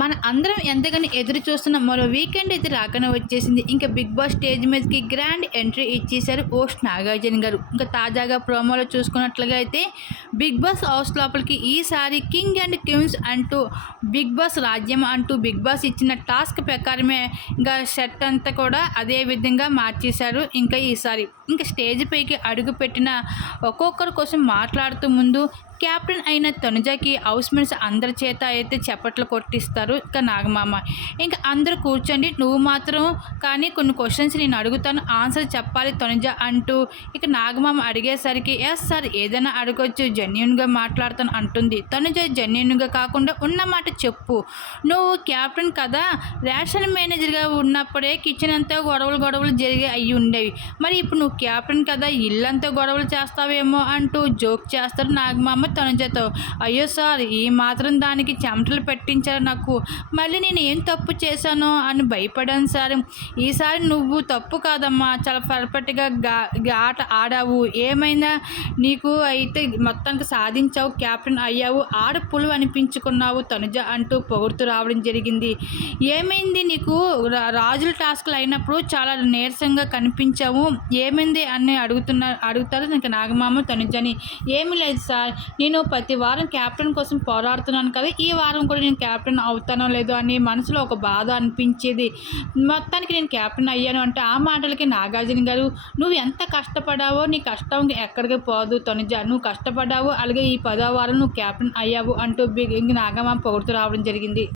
మన అందరం ఎంతగానో ఎదురు చూస్తున్న మరో వీకెండ్ అయితే రాకనే వచ్చేసింది. ఇంకా బిగ్ బాస్ స్టేజ్ మీదకి గ్రాండ్ ఎంట్రీ ఇచ్చేశారు పోస్ట్ నాగార్జున గారు. ఇంకా తాజాగా ప్రోమోలో చూసుకున్నట్లుగా అయితే బిగ్ బాస్ హౌస్ లోపలికి ఈసారి కింగ్ అండ్ క్వీన్స్ అంటూ బిగ్ బాస్ రాజ్యం అంటూ బిగ్ బాస్ ఇచ్చిన టాస్క్ ప్రకారమే ఇంకా షర్ట్ అంతా కూడా అదే విధంగా మార్చేశారు ఇంకా ఈసారి. ఇంకా స్టేజ్ పైకి అడుగు పెట్టిన ఒక్కొక్కరి కోసం మాట్లాడుతూ ముందు క్యాప్టెన్ అయిన తనుజకి హౌస్ మెన్స్ అందరి చేత అయితే చప్పట్లు కొట్టిస్తారు ఇంకా నాగమామ. ఇంకా అందరూ కూర్చోండి నువ్వు మాత్రం కానీ కొన్ని క్వశ్చన్స్ నేను అడుగుతాను ఆన్సర్ చెప్పాలి తనుజ అంటూ ఇక నాగమామ అడిగేసరికి ఎస్ సార్ ఏదైనా అడగొచ్చు జెన్యున్గా మాట్లాడుతాను అంటుంది. తనుజ జెన్యున్గా కాకుండా ఉన్న మాట చెప్పు. నువ్వు క్యాప్టెన్ కదా రేషన్ మేనేజర్గా ఉన్నప్పుడే కిచెన్ అంతా గొడవలు గొడవలు జరిగి అయ్యి ఉండేవి. మరి ఇప్పుడు నువ్వు క్యాప్టెన్ కదా ఇల్లంతా గొడవలు చేస్తావేమో అంటూ జోక్ చేస్తారు నాగమామ తనుజతో అయ్యో సార్ ఈ మాత్రం దానికి చెమటలు పెట్టించారు నాకు. మళ్ళీ నేను ఏం తప్పు చేశానో అని భయపడాను సార్. ఈసారి నువ్వు తప్పు కాదమ్మా. చాలా పర్ఫెక్ట్గా ఆట ఆడావు. ఏమైనా నీకు అయితే మొత్తానికి సాధించావు క్యాప్టెన్ అయ్యావు. ఆడ పులు అనిపించుకున్నావు తనుజ అంటూ పొగుడుతూ రావడం జరిగింది. ఏమైంది నీకు? రా- రాజుల టాస్క్లు అయినప్పుడు చాలా నీరసంగా కనిపించావు. ఏమైంది? అని అడుగుతున్నా అడుగుతారు ఇంకా నాగమామ తనుజని. ఏమి లేదు సార్. నేను ప్రతి వారం క్యాప్టెన్ కోసం పోరాడుతున్నాను కదా ఈ వారం కూడా నేను క్యాప్టెన్ అవుతానో లేదో అని మనసులో ఒక బాధ అనిపించేది. మొత్తానికి నేను క్యాప్టెన్ అయ్యాను అంటే ఆ మాటలకి నాగార్జున గారు నువ్వు ఎంత కష్టపడావో నీ కష్టం ఎక్కడికి పోదు తనుజ నువ్వు కష్టపడ్డావు అలాగే ఈ పదో వారం నువ్వు క్యాప్టెన్ అయ్యావు అంటూ బిగ్ నాగమ్మ పొగుడుతూ రావడం జరిగింది.